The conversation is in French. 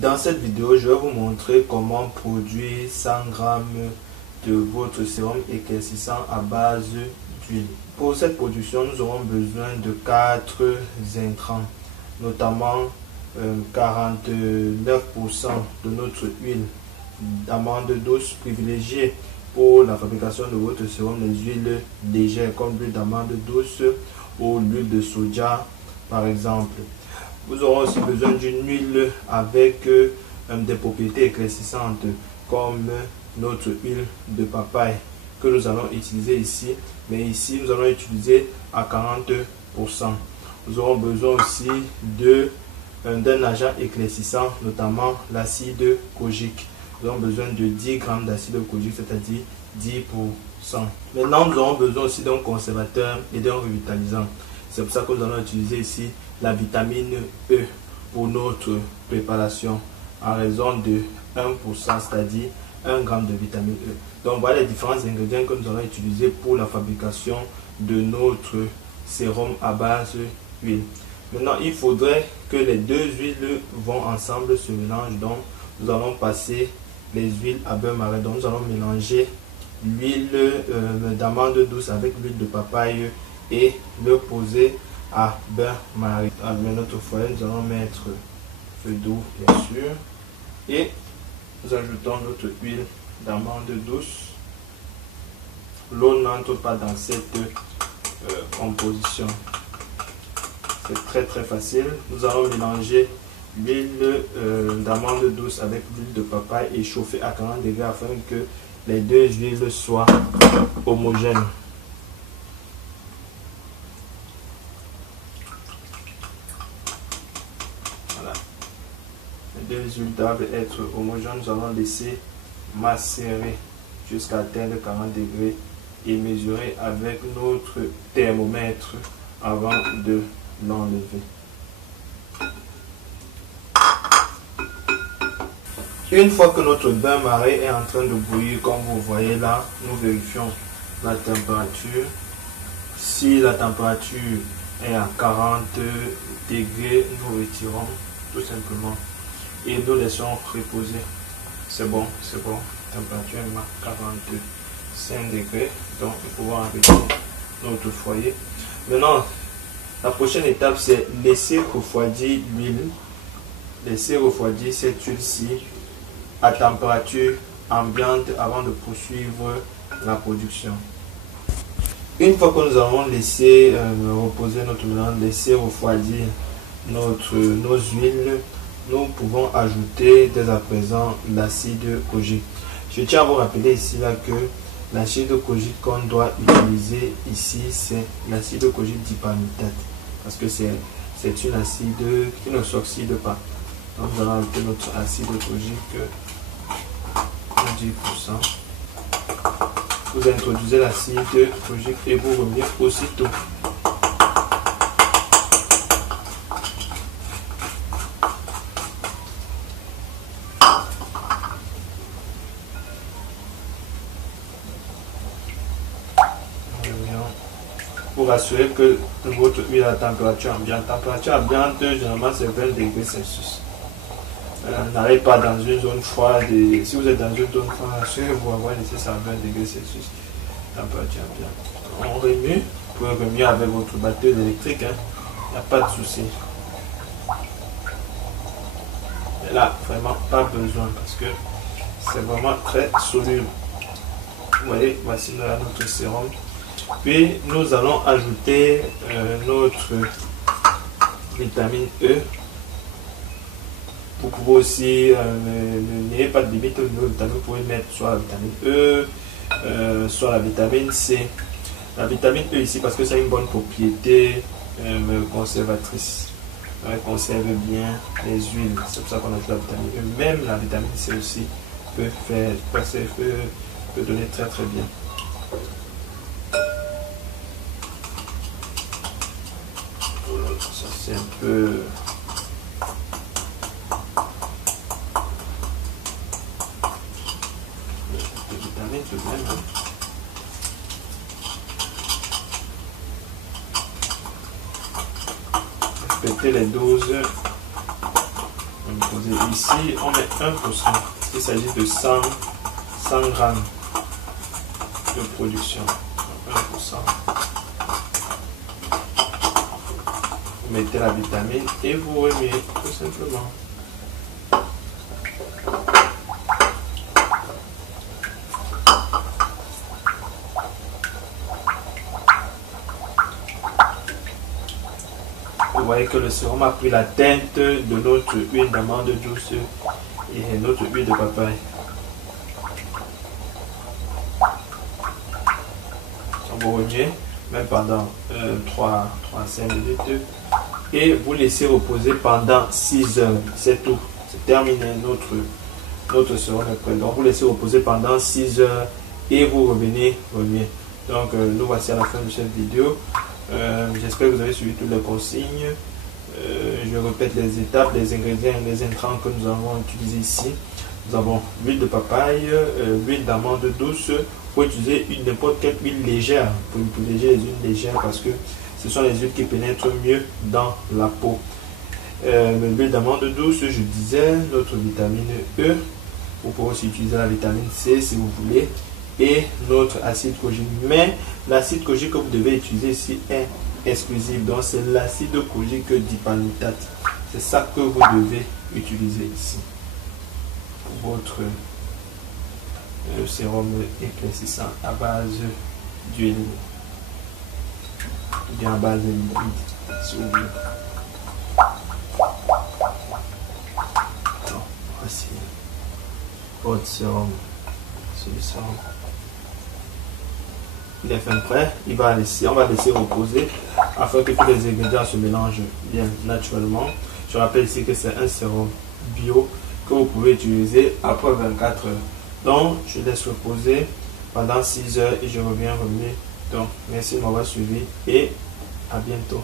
Dans cette vidéo, je vais vous montrer comment produire 100 g de votre sérum éclaircissant à base d'huile. Pour cette production, nous aurons besoin de 4 intrants, notamment 49% de notre huile d'amande douce privilégiée pour la fabrication de votre sérum, les huiles légères comme l'huile d'amande douce ou l'huile de soja par exemple. Vous aurez aussi besoin d'une huile avec des propriétés éclaircissantes comme notre huile de papaye que nous allons utiliser ici, mais ici nous allons utiliser à 40%. Nous aurons besoin aussi d'un agent éclaircissant, notamment l'acide kojique. Nous avons besoin de 10 g d'acide kojique, c'est-à-dire 10%. Maintenant, nous aurons besoin aussi d'un conservateur et d'un revitalisant. C'est pour ça que nous allons utiliser ici la vitamine E pour notre préparation en raison de 1%, c'est-à-dire 1 g de vitamine E. Donc voilà les différents ingrédients que nous allons utiliser pour la fabrication de notre sérum à base d'huile. Maintenant, il faudrait que les deux huiles vont ensemble se mélangent. Donc nous allons passer les huiles à beurre marais. Donc nous allons mélanger l'huile d'amande douce avec l'huile de papaye et le poser à beurre marais. Dans notre foyer, nous allons mettre feu doux bien sûr et nous ajoutons notre huile d'amande douce. L'eau n'entre pas dans cette composition. C'est très facile. Nous allons mélanger l'huile d'amande douce avec l'huile de papaye et chauffer à 40 degrés afin que les deux huiles soient homogènes. Voilà. Les deux huiles doivent être homogènes. Nous allons laisser macérer jusqu'à atteindre 40 degrés et mesurer avec notre thermomètre avant de l'enlever. Une fois que notre beurre marais est en train de bouillir, comme vous voyez là, nous vérifions la température. Si la température est à 40 degrés, nous retirons tout simplement et nous laissons reposer. C'est bon, c'est bon. Température est à 45 degrés, donc nous pouvons arrêter notre foyer. Maintenant, la prochaine étape, c'est laisser refroidir l'huile. Laisser refroidir cette huile-ci à température ambiante avant de poursuivre la production. Une fois que nous avons laissé reposer notre mélange, laisser refroidir nos huiles, nous pouvons ajouter dès à présent l'acide kojique. Je tiens à vous rappeler ici là que l'acide kojique qu'on doit utiliser ici, c'est l'acide kojique dipalmitate, parce que c'est une acide qui ne s'oxyde pas. Donc nous allons ajouter notre acide kojique à 10%. Vous introduisez l'acide kojique et vous remuez aussitôt. Pour assurer que votre huile à température ambiante. Température ambiante, généralement c'est 20 degrés Celsius. N'allez pas dans une zone froide. Si vous êtes dans une zone froide, assurez-vous avoir nécessaire à 20 degrés Celsius. Température ambiante. On remue. Vous pouvez remuer avec votre batteuse électrique. Il n'y a pas de souci. Et là, vraiment pas besoin parce que c'est vraiment très soluble. Vous voyez, voici notre sérum. Puis nous allons ajouter notre vitamine E. Vous pouvez aussi, n'ayez pas de limite au niveau de vitamine, vous pouvez mettre soit la vitamine E, soit la vitamine C. La vitamine E ici parce que c'est une bonne propriété conservatrice. Elle conserve bien les huiles. C'est pour ça qu'on ajoute la vitamine E. Même la vitamine C aussi peut donner très bien. Ça c'est un peu de vitamine tout de même. Respectez les doses reposer. Ici, on met 1%. Il s'agit de 100 grammes de production. 1%. Vous mettez la vitamine et vous remuez tout simplement. Vous voyez que le sérum a pris la teinte de notre huile d'amande douce et notre huile de papaye. Vous remuez même pendant 3 à 5 minutes et vous laissez reposer pendant 6 heures. C'est tout. C'est terminé. Notre sérum est prêt. Donc vous laissez reposer pendant 6 heures et vous revenez remuer. Donc nous voici à la fin de cette vidéo. J'espère que vous avez suivi toutes les consignes. Je répète les étapes, les ingrédients et les intrants que nous avons utilisés ici. Nous avons l'huile de papaye, l'huile d'amande douce. Vous pouvez utiliser n'importe quelle huile légère. Pour privilégier les huiles légères parce que ce sont les huiles qui pénètrent mieux dans la peau. L'huile d'amande douce, je disais, notre vitamine E. Vous pouvez aussi utiliser la vitamine C si vous voulez. Et notre acide kojique. Mais l'acide kojique que vous devez utiliser ici est exclusif. Donc c'est l'acide kojique dipanitate. C'est ça que vous devez utiliser ici pour votre sérum éclaircissant à base d'huile ou bien à base de liquide si vous voulez. Alors, voici votre sérum. C'est le sérum. Il est fin prêt, on va laisser reposer afin que tous les ingrédients se mélangent bien naturellement. Je rappelle ici que c'est un sérum bio que vous pouvez utiliser après 24 heures. Donc je laisse reposer pendant 6 heures et je reviens remuer. Donc merci de m'avoir suivi et à bientôt.